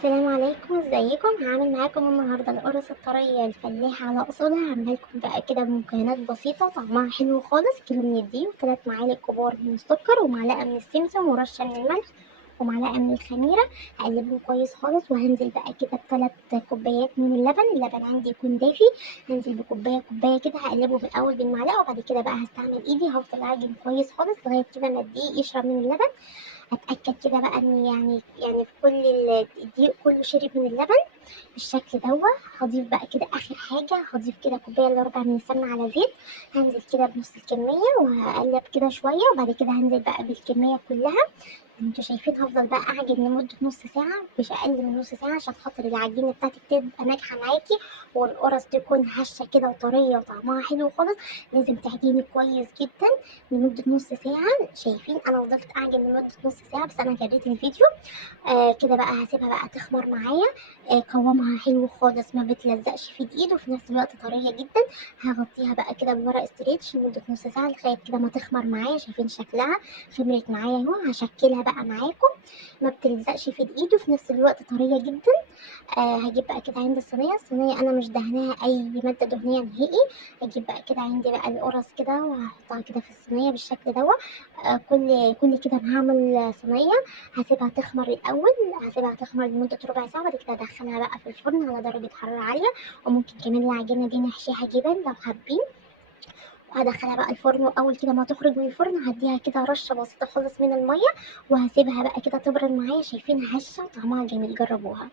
السلام عليكم، ازيكم؟ هعمل معاكم النهارده القرص الطريه الفلاحه على اصولها. هعملها لكم بقى كده بمكونات بسيطه طعمها حلو خالص. كيلو من الدقيق و3 معالق كبار من السكر ومعلقه من السمسم ورشه من الملح ومعلقه من الخميره. هقلبهم كويس خالص وهنزل بقى كده ب3 كوبايات من اللبن عندي يكون دافي. هنزل بكوبايه كده، هقلبه بالاول بالمعلقه وبعد كده بقى هستعمل ايدي. هفضل اعجن كويس خالص لغايه كده ما الدقيق يشرب من اللبن. اتاكد كده بقى ان يعني في كل الدقيق كله شرب من اللبن بالشكل دوت. هضيف بقى كده اخر حاجه، هضيف كده كوبايه الا ربع من السمنه على زيت. هنزل كده بنص الكميه وهقلب كده شويه وبعد كده هنزل بقى بالكميه كلها. انتوا شايفين هفضل بقى اعجن لمده نص ساعه، مش اقل من نص ساعه، عشان خاطر العجينه بتاعتك تبقى ناجحه معاكي والقرص تكون هشه كده وطريه وطعمها حلو خالص. لازم تعجني كويس جدا لمده نص ساعه. شايفين انا فضلت اعجن لمده نص ساعه، بس انا جريت الفيديو. كده بقى هسيبها بقى تخمر معايا. قوامها حلو خالص، ما بتلزقش في الايد وفي نفس الوقت طريه جدا. هغطيها بقى كده بورق استريتش لمده نص ساعه لغايه كده ما تخمر معايا. شايفين شكلها خمرت معايا اهو. هشكلها بقى معاكم، ما بتلزقش في الايد وفي نفس الوقت طريه جدا. هجيب بقى كده عندي الصينيه انا مش دهناها اي ماده دهنيه نهائي. هجيب بقى كده عندي بقى القرص كده وهحطها كده في الصينيه بالشكل دوت. كل كده ما هعمل صينيه هسيبها تخمر الاول. هسيبها تخمر لمده ربع ساعه، بعد كده ادخلها بقى في الفرن على درجه حراره عاليه. وممكن كمان العجينه دي نحشيها جبن لو حابين. وهدخلها بقى الفرن، واول كده ما تخرج من الفرن هديها كده رشه بسيطه خالص من الميه وهسيبها بقى كده تبرد معايا. شايفين هشه وطعمها جميل، جربوها.